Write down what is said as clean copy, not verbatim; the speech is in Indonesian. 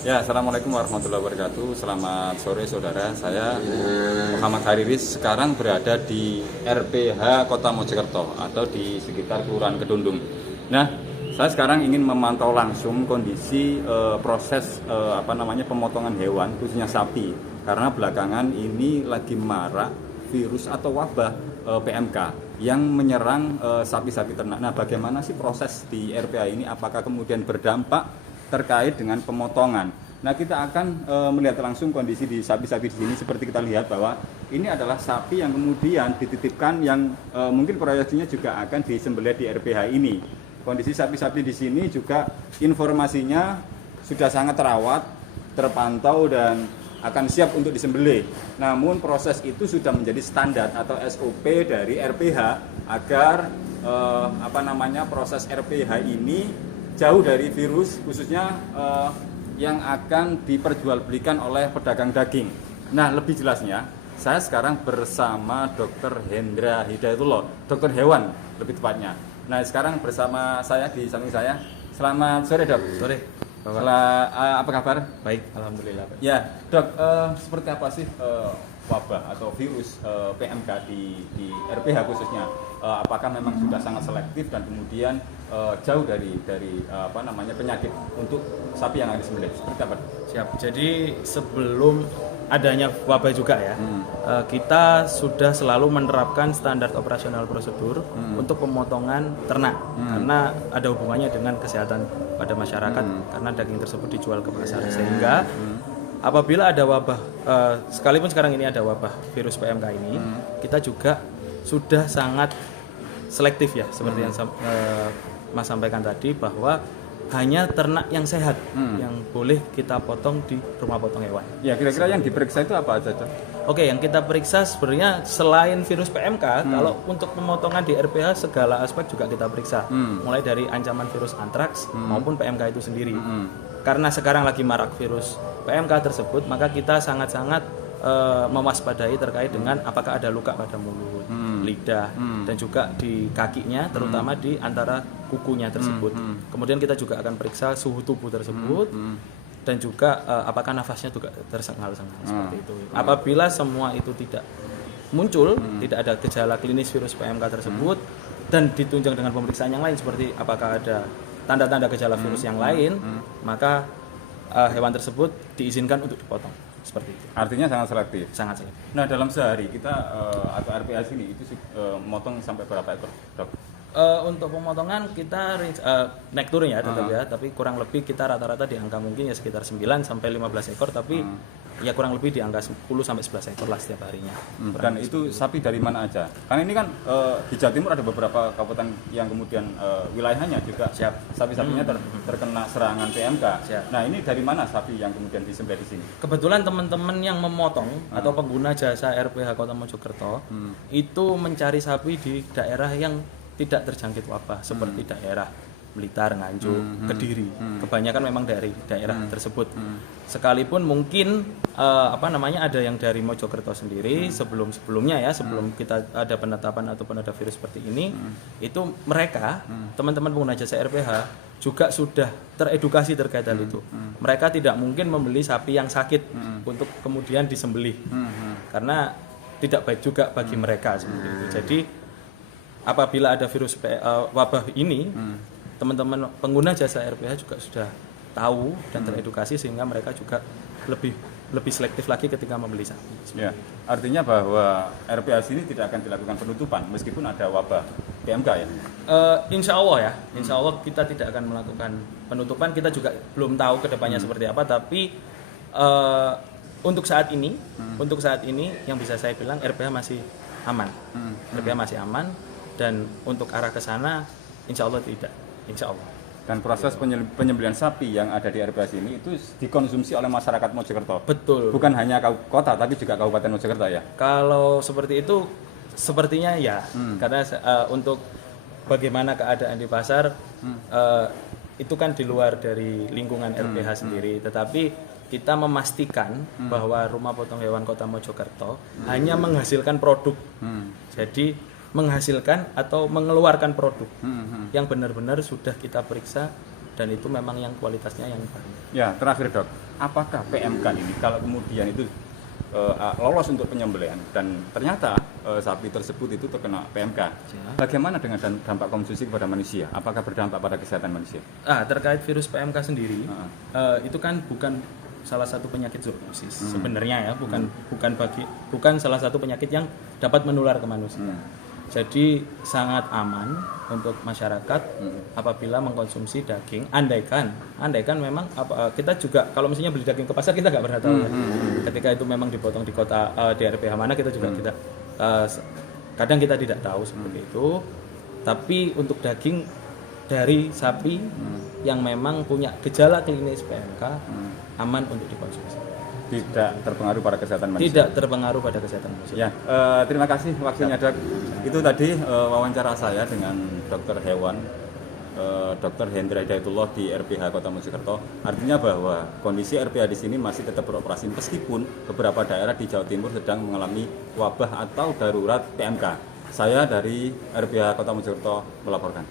Ya, Assalamualaikum warahmatullahi wabarakatuh. Selamat sore saudara. Saya Muhammad Hariris sekarang berada di RPH Kota Mojokerto atau di sekitar Kelurahan Kedundung. Nah, saya sekarang ingin memantau langsung kondisi proses pemotongan hewan khususnya sapi, karena belakangan ini lagi marak virus atau wabah PMK yang menyerang sapi-sapi ternak. Nah, bagaimana sih proses di RPH ini? Apakah kemudian berdampak terkait dengan pemotongan? Nah, kita akan melihat langsung kondisi di sapi-sapi di sini. Seperti kita lihat bahwa ini adalah sapi yang kemudian dititipkan yang mungkin proyeksinya juga akan disembelih di RPH ini. Kondisi sapi-sapi di sini juga informasinya sudah sangat terawat, terpantau dan akan siap untuk disembelih. Namun proses itu sudah menjadi standar atau SOP dari RPH agar proses RPH ini jauh dari virus, khususnya yang akan diperjualbelikan oleh pedagang daging. Nah, lebih jelasnya, saya sekarang bersama Dr. Hendra Hidayatullah, dokter hewan lebih tepatnya. Nah, sekarang bersama saya di samping saya. Selamat sore, Dok. Sore. Apa kabar? Baik, alhamdulillah. Baik. Ya, Dok, seperti apa sih wabah atau virus PMK di RPH khususnya? Apakah memang sudah sangat selektif dan kemudian jauh dari penyakit untuk sapi yang ada disembelih? Seperti apa? Siap. Jadi sebelum adanya wabah juga ya, kita sudah selalu menerapkan standar operasional prosedur untuk pemotongan ternak, karena ada hubungannya dengan kesehatan pada masyarakat, karena daging tersebut dijual ke pasar, sehingga apabila ada wabah, sekalipun sekarang ini ada wabah virus PMK ini, kita juga sudah sangat selektif ya, seperti yang Mas sampaikan tadi, bahwa hanya ternak yang sehat yang boleh kita potong di rumah potong hewan. Ya, kira-kira yang diperiksa itu apa aja, Dok? Oke, yang kita periksa sebenarnya selain virus PMK, kalau untuk pemotongan di RPH segala aspek juga kita periksa, mulai dari ancaman virus antraks maupun PMK itu sendiri. Karena sekarang lagi marak virus PMK tersebut, maka kita sangat-sangat mewaspadai terkait dengan apakah ada luka pada mulut, lidah, dan juga di kakinya, terutama di antara kukunya tersebut. Kemudian kita juga akan periksa suhu tubuh tersebut, dan juga apakah nafasnya juga tersengal-sengal seperti itu. Apabila semua itu tidak muncul, tidak ada gejala klinis virus PMK tersebut, dan ditunjang dengan pemeriksaan yang lain seperti apakah ada tanda-tanda gejala virus yang lain, maka hewan tersebut diizinkan untuk dipotong. Seperti itu. Artinya sangat selektif. Sangat selektif. Nah, dalam sehari kita atau RPH sini itu motong sampai berapa ekor, Dok? Untuk pemotongan kita naik turun ya tetap ya, tapi kurang lebih kita rata-rata di angka mungkin ya sekitar 9 sampai 15 ekor, tapi ya kurang lebih di angka 10 sampai 11 ekor lah setiap harinya. Dan itu sapi dari mana aja? Karena ini kan di Jawa Timur ada beberapa kabupaten yang kemudian wilayahnya juga sapi-sapinya terkena serangan PMK. Siap. Nah, ini dari mana sapi yang kemudian disembelih di sini? Kebetulan teman-teman yang memotong atau pengguna jasa RPH Kota Mojokerto itu mencari sapi di daerah yang tidak terjangkit wabah seperti daerah Blitar, Nganjuk, Kediri. Kebanyakan memang dari daerah tersebut. Sekalipun mungkin ada yang dari Mojokerto sendiri sebelum-sebelumnya ya, sebelum kita ada penetapan ataupun ada virus seperti ini, itu mereka teman-teman pengguna jasa RPH juga sudah teredukasi terkait hal itu. Mereka tidak mungkin membeli sapi yang sakit untuk kemudian disembelih. Karena tidak baik juga bagi mereka seperti itu. Jadi apabila ada virus wabah ini, teman-teman pengguna jasa RPH juga sudah tahu dan teredukasi, sehingga mereka juga lebih selektif lagi ketika membeli sapi. Ya, artinya bahwa RPH sini tidak akan dilakukan penutupan meskipun ada wabah PMK ya? Insya Allah ya, insya Allah kita tidak akan melakukan penutupan. Kita juga belum tahu kedepannya seperti apa, tapi untuk saat ini yang bisa saya bilang RPH masih aman. RPH masih aman, dan untuk arah ke sana insya Allah tidak. Insya Allah. Dan proses penyembelihan sapi yang ada di RPH ini itu dikonsumsi oleh masyarakat Mojokerto. Betul. Bukan hanya kota tapi juga Kabupaten Mojokerto ya. Kalau seperti itu sepertinya ya. Karena untuk bagaimana keadaan di pasar itu kan di luar dari lingkungan RPH sendiri. Tetapi kita memastikan bahwa rumah potong hewan Kota Mojokerto hanya menghasilkan produk. Jadi menghasilkan atau mengeluarkan produk yang benar-benar sudah kita periksa, dan itu memang yang kualitasnya yang baik. Ya, terakhir Dok, apakah PMK ini kalau kemudian itu lolos untuk penyembelihan dan ternyata sapi tersebut itu terkena PMK, bagaimana dengan dampak konsumsi kepada manusia? Apakah berdampak pada kesehatan manusia? Terkait virus PMK sendiri, itu kan bukan salah satu penyakit zoonosis sebenarnya ya, bukan salah satu penyakit yang dapat menular ke manusia. Jadi sangat aman untuk masyarakat apabila mengkonsumsi daging. Andaikan memang kita juga kalau misalnya beli daging ke pasar kita nggak pernah tahu ya. Ketika itu memang dipotong di kota di RPH mana kita juga tidak kadang kita tidak tahu seperti itu. Tapi untuk daging dari sapi yang memang punya gejala klinis PMK aman untuk dikonsumsi. Tidak terpengaruh pada kesehatan manusia. Tidak terpengaruh pada kesehatan manusia. Ya, terima kasih waktunya Dok. Itu tadi wawancara saya dengan dokter hewan, Dr. Hendra Hidayatullah di RPH Kota Mojokerto. Artinya bahwa kondisi RPH di sini masih tetap beroperasi meskipun beberapa daerah di Jawa Timur sedang mengalami wabah atau darurat PMK. Saya dari RPH Kota Mojokerto melaporkan.